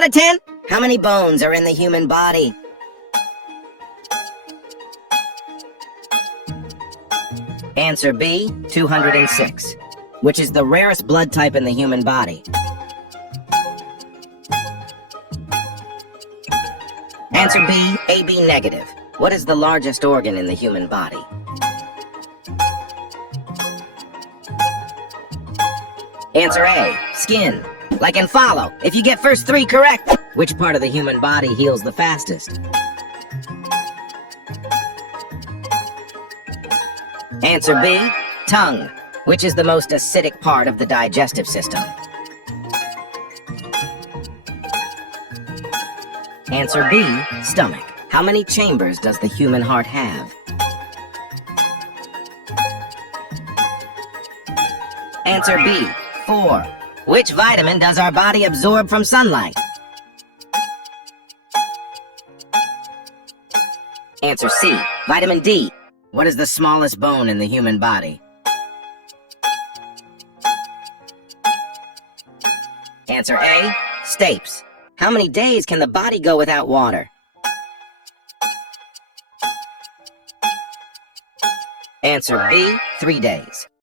out of 10? How many bones are in the human body? Answer B, 206, which is the rarest blood type in the human body. Answer B, AB negative. What is the largest organ in the human body? Answer A, skin. Like and follow. If you get first 3 correct, which part of the human body heals the fastest? Answer B, tongue, which is the most acidic part of the digestive system. Answer B, stomach. How many chambers does the human heart have? Answer B, 4. Which vitamin does our body absorb from sunlight? Answer C, vitamin D. What is the smallest bone in the human body? Answer A, stapes. How many days can the body go without water? Answer B, 3 days.